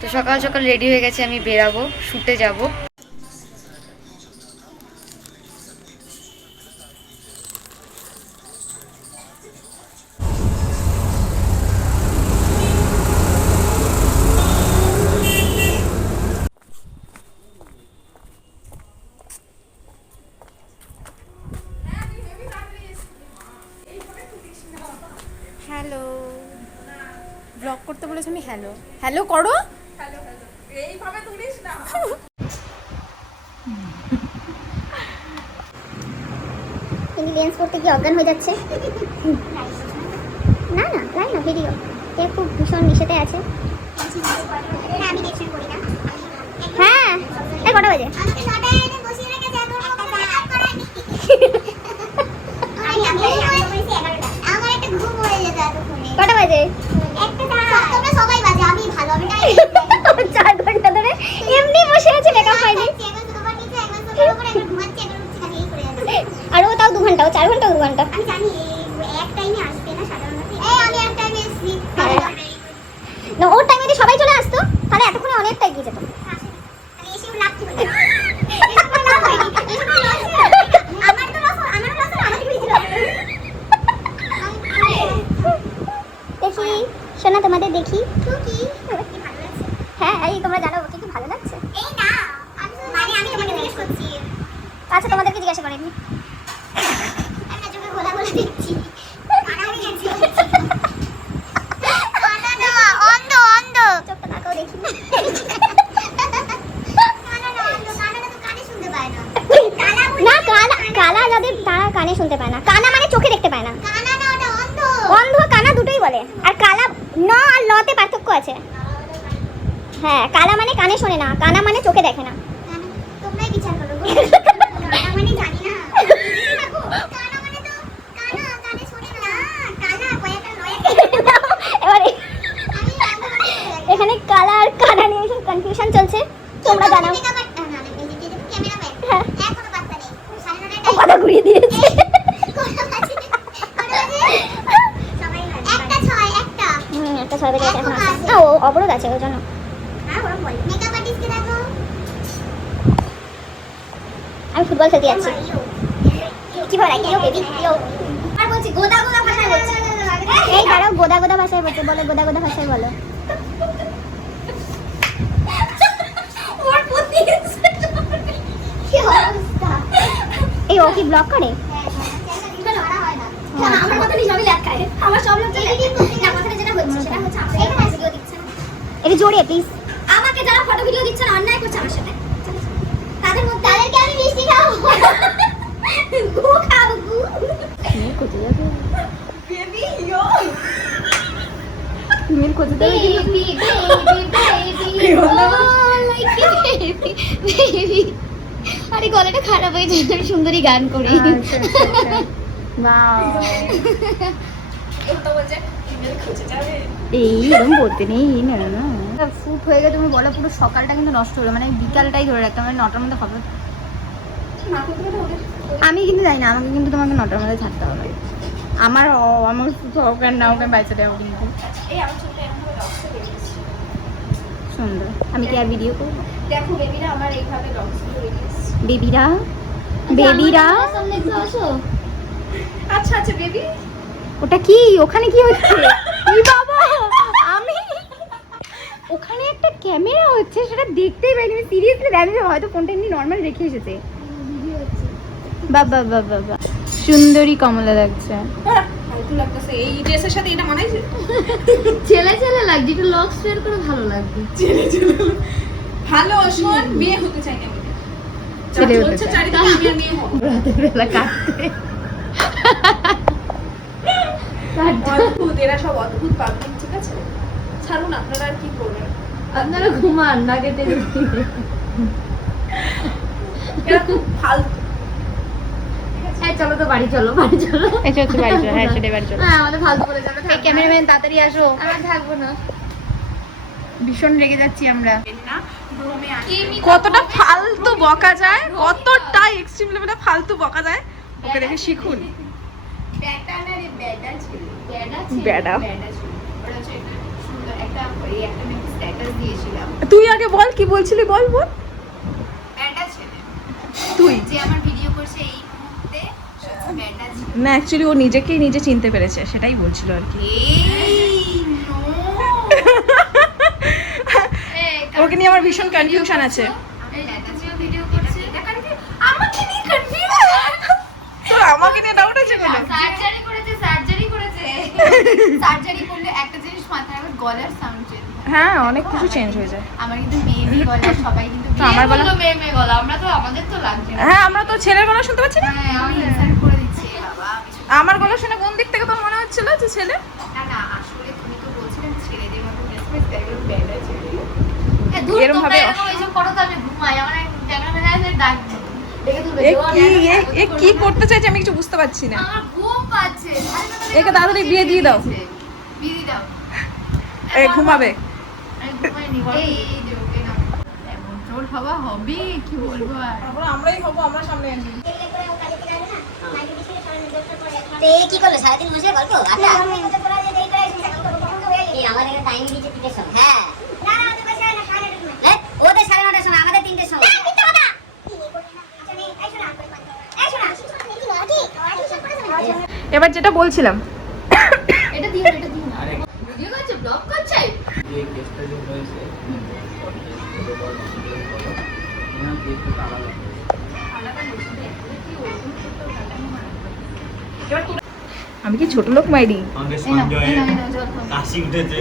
তো সকাল সকাল রেডি হয়ে গেছে, আমি বেরাবো, শুটে যাব। হ্যালো, ব্লগ করতে বলেছি আমি। হ্যালো হ্যালো করো। হ্যালো হ্যালো, এইভাবে তুলিস না। তিনি লেন্স করতে গিয়ে অজ্ঞান হয়ে যাচ্ছে। না না তাই না, ভিডিও এ খুব ভীষণ নিষেধে আছে। হ্যাঁ আমি রিঅ্যাকশন করি না। হ্যাঁ এই কটা বাজে? আমাকে 9টায় এনে বসিয়ে রেখেছে, এখন আমার একটা ঘুম হয়ে যেত এতক্ষণে। কটা বাজে? তোমরা সবাই বাজে, আমি ভালো, আমি 4 ঘন্টা ধরে এমনি বসে আছে, মেকআপ হয়নি। আর ও তাও 2 ঘন্টা, ও 4 ঘন্টা 2 ঘন্টা। আমি জানি এক টাইমে আসবে না সাধারণত। আমি এক টাইমে এসেছি না, ওর টাইমে সবাই চলে আসতো, তাহলে এতক্ষণে অনেকটা এগিয়ে যেত। তাহলে এসেও লাভ কি হলো? আমার তো লস, আমারও লস, আমাকে দিয়েছিল। দেখি শোনা, তোমাদের দেখি কি ভালো লাগছে। হ্যাঁ এই তোমরা জানো ওকে কি ভালো লাগছে? এই না মানে আমি তোমাকে জিজ্ঞেস করছি। আচ্ছা তোমাদেরকে জিজ্ঞাসা করিনি। আমি না চোখে গোলা গোলা দেখছি। কানা হয়ে গেছে। কানা না, অন্ধ অন্ধ। চোখটা তাকাও দেখি। কানা না অন্ধ, কানাটা তো কানে শুনতে পায় না। না কালা, কালা যাদের তারা কানে শুনতে পায় না। কানা মানে চোখে দেখতে পায় না। কানা না, ওটা অন্ধ। অন্ধ কানা দুটোই বলে। আর কালা ন আর লতে পার্থক্য আছে। হ্যাঁ কালা মানে কানে শোনে না, কানা মানে চোখে দেখে না। তোমরাই বিচার করো। কানা মানে জানি না। কানা মানে তো কানা, কানে শোনে না। কানা কয়টা লয়ে। এবারে এখানে কালা আর কানা নিয়ে কনফিউশন চলছে, তোমরা জানাও। না না ক্যামেরাম্যান এখনো বার্তা নেই, সাড়ে 9টায় কথা ঘুরিয়ে দিয়েছে। একটা 6 বাজে এখন আসে না, ও অবরোধ আছে ওই জন্য। হ্যাঁ ওরা বল মেকআপ আর্টিস্টকে দেখো। আমি ফুটবল খেলতে যাচ্ছি। কি ভালো লাগে বেবি ইয়ো। আর বলছি গোদা গোদা ভাষায় বলছি। এই দাঁড়াও, গোদা গোদা ভাষায় বলতে বলো, গোদা গোদা ভাষায় বলো। ওর পুতি কি অবস্থা। এই ও কি ব্লগ করে? আমার মতনই সবই ল্যাক খায়, আমার সব লোক এডিটিং করতে না। কথাটা যেটা হচ্ছে সেটা হচ্ছে এখানে ভিডিও দিচ্ছে না, এটা জোরে প্লিজ। আমাকে যারা ফটো ভিডিও দিচ্ছে না অন্যায় করছে আমার সাথে, তাদের মধ্যে তাদেরকে আমি মিষ্টি খাও, গু খাও গু। মেয়ে কোথায় যাবে? বেবি ইয়ো মেয়ে কোথায় যাবে? Baby baby like baby. আরে গলাটা খারাপ হয়ে যায়, আমি সুন্দরী গান করি। এইরকম বলতে নেই না না ফুট হয়ে গেছে। তুমি বলো পুরো সকালটা কিন্তু নষ্ট হলো, মানে বিকালটাই ধরে রাখতাম, মানে 9টার মধ্যে হবে। আমি কিন্তু জানি না, আমাকে কিন্তু তোমাকে 9টার মধ্যে ছাড়তে হবে। আমার আমার সকাল না ওকে বাইচে দেবো কিন্তু সুন্দর। আমি কি আর ভিডিও করবো? দেখো বেবিরা আমার এইভাবে বেবিরা বেবিরা সামনে একটু আসো। আচ্ছা আচ্ছা বেবি, ওটা কি ওখানে কি হচ্ছে? এই বাবা, আমি ওখানে একটা ক্যামেরা হচ্ছে সেটা দেখতেই পাইনি। আমি সিরিয়াসলি জানি না, হয়তো ফোনটা এমনি নরমাল রেখে এসেছে। ভিডিও হচ্ছে। বাবা বাবা বাবা সুন্দরী কমলা লাগছে। ফালতু লাগতেছে এই ড্রেসের সাথে, এটা মানাইছে? ছেলে ছেলে লাগছে, একটু লক স্টাইল করে ভালো লাগবে। ছেলে ছেলে ভালো শোন, মেয়ে হতে চাই না। ছেলে হতে চাই চারিদিকে আমি মেয়ে হব। রাতের বেলা কাটতে অদ্ভুত, এরা সব অদ্ভুত পাবলিক, ঠিক আছে? ছাড়ুন, আপনারা আর কি করবেন, আপনারা ঘুমান না গেতে। এরা খুব ফালতু। হ্যাঁ চলো তো বাড়ি চলো, বাড়ি চলো। এটা হচ্ছে বাড়ি চলো। হ্যাঁ সেটাই বাড়ি চলো। হ্যাঁ আমাদের ফালতু বলে যাবে। এই ক্যামেরাম্যান তাড়াতাড়ি আসো। আমরা থাকবো না, ভীষণ রেগে যাচ্ছি আমরা। কতটা ফালতু বকা যায়, কতটা এক্সট্রিম লেভেলে ফালতু বকা যায়, ওকে দেখে শিখুন। ব্যাটা না রে, ব্যাটা ছিল, ব্যাটা ছিল, ব্যাটা ছিল। ওটা হচ্ছে একটা সুন্দর একটা এই একটা স্ট্যাটাস দিয়েছিলাম। তুই আগে বল কি বলছিলি, বল বল। ব্যান্ডা ছেলে তুই যে আমার ভিডিও করছে এই মুহূর্তে ব্যান্ডা ছেলে। না, অ্যাকচুয়ালি ও নিজেকেই নিজে চিনতে পেরেছে, সেটাই বলছিল আর কি। এই নো ওকে নিয়ে আমার ভীষণ কনফিউশন আছে। আমি ব্যান্ডা ছেলে ভিডিও করছি, এটা আমাকে নিয়ে কনফিউশন। তো আমাকে নিয়ে ডাউট আছে কোনো? সার্জারি করেছে সার্জারি করলে একটা জিনিস মাথায় রাখবে, গলার সাউন্ড চেঞ্জ। হ্যাঁ, অনেক কিছু চেঞ্জ হয়ে যায়। আমার কিন্তু মেয়ে গলা, সবাই কিন্তু তো আমার গলা মেয়ে গলা, আমরা তো আমাদের তো লাগছে না। হ্যাঁ, আমরা তো ছেলের গলা শুনতে পাচ্ছি না। হ্যাঁ আমি ইনসার্ট করে দিচ্ছি বাবা। আমার গলা শুনে কোন দিক থেকে তোর মনে হচ্ছিল যে ছেলে? না না, আসলে তুমি তো বলছিলেন ছেলেদের মতো দেখতে, তাই বলে ব্যান্ডা ছেলে। হ্যাঁ দূর এরকম তোমরা ভাবে এরকম এইসব করো তো আমি ঘুমাই, আমার জায়গা না আছে ডাক দিও। দেখে তুলবে এ কি করতে চাইছে আমি কিছু বুঝতে পারছি না। আমার ঘুম পাচ্ছে। একে তাড়াতাড়ি বিয়ে দিয়ে দাও। বিয়ে দাও। এ ঘুমাবে। আমি ঘুমাইনি, এই যে ওকে না এমন তোর হওয়া হবে কি বলবো আর। আমরাই হবো, আমরা সামনে আসি। কি করলো সারাদিন বসে গল্প আচ্ছা আমাদের টাইম দিচ্ছে 3টের সময়। হ্যাঁ ওদের 9:30টার সময়, আমাদের 3টের সময়। এবার যেটা বলছিলাম, এটা দিও না। ভিডিও করছে, ব্লগ করছে। যে কেসটা যে হয়েছে না কেসটা আলাদা আমি কি ছোট লোক মাইরি? আমাদের এই নাও, সঞ্জয় এই নাও, এই নাও, জল খাও। কাশি উঠেছে।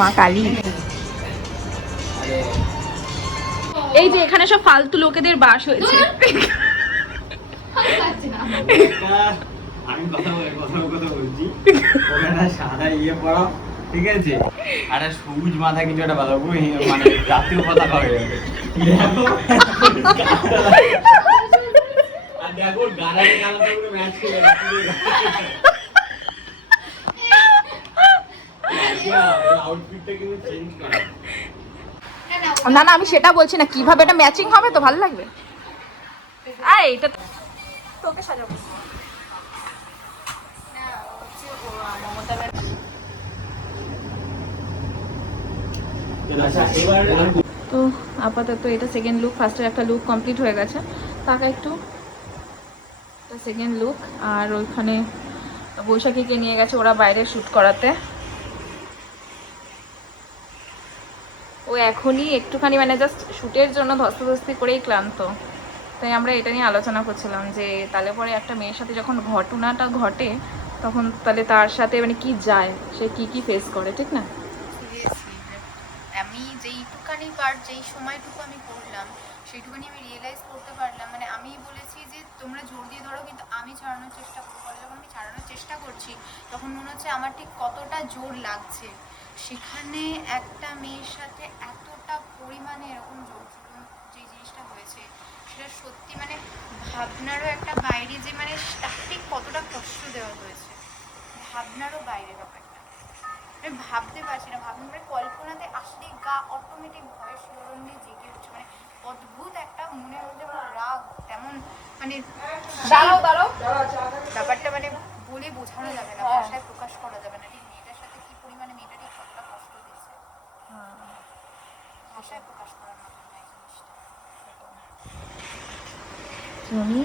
মা কালী। এই যে এখানে সব ফালতু লোকেদের বাস হয়েছে। ভালো লাগছে না। আমি কথা বলছি ওখানে সাদা ইয়ে পড়া, ঠিক আছে, আর একটা সবুজ মাথা কিছু একটা ভালো মানে জাতীয় পতাকা হয়ে যাবে। আর দেখো গাড়ারে কালারটা পুরো ম্যাচ করে আউটফিটটা কিন্তু চেঞ্জ করা। না না, আমি সেটা বলছি না, কিভাবে এটা ম্যাচিং হবে তো ভালো লাগবে। আয় এটা তোকে সাজাবো। আচ্ছা এবার তো আপাতত এটা সেকেন্ড লুক। ফার্স্টের একটা লুক কমপ্লিট হয়ে গেছে, তাকে একটু সেকেন্ড লুক। আর ওইখানে বৈশাখীকে নিয়ে গেছে ওরা বাইরে শ্যুট করাতে। ও এখনই একটুখানি মানে জাস্ট শ্যুটের জন্য ধস্তাধস্তি করেই ক্লান্ত। তাই আমরা এটা নিয়ে আলোচনা করছিলাম যে তাহলে পরে একটা মেয়ের সাথে যখন ঘটনাটা ঘটে তখন তাহলে তার সাথে মানে কি যায়, সে কি ফেস করে, ঠিক না? আমি যেইটুকানি যেই সময়টুকু আমি করলাম সেইটুকানি আমি রিয়েলাইজ করতে পারলাম। মানে আমি বলেছি যে তোমরা জোর দিয়ে ধরো, কিন্তু আমি ছাড়ানোর চেষ্টা করবো। বলে যখন আমি ছাড়ানোর চেষ্টা করছি তখন মনে হচ্ছে আমার ঠিক কতটা জোর লাগছে। সেখানে একটা মেয়ের সাথে এতটা পরিমাণে এরকম জোর জুলুম যে জিনিসটা হয়েছে সেটা সত্যি মানে ভাবনারও একটা বাইরে, যে মানে তাকে ঠিক কতটা কষ্ট দেওয়া হয়েছে ভাবনারও বাইরে ব্যাপারটা। আমি ভাবতে পারছি না, মানে কল্পনাতে আসলে গা অটোমেটিক ভয়ের শিহরণ দিয়ে জেগে উঠছে। মানে অদ্ভুত একটা মনের মধ্যে রাগ, তেমন মানে ব্যাপারটা মানে বলে বোঝানো যাবে না, ভাষায় প্রকাশ করা যাবে না। ঠিক মেয়েটার সাথে কি পরিমাণে মেয়েটা ঠিক কতটা কষ্ট দিচ্ছে, ভাষায় প্রকাশ করার মতো না এই জিনিসটা। তুমি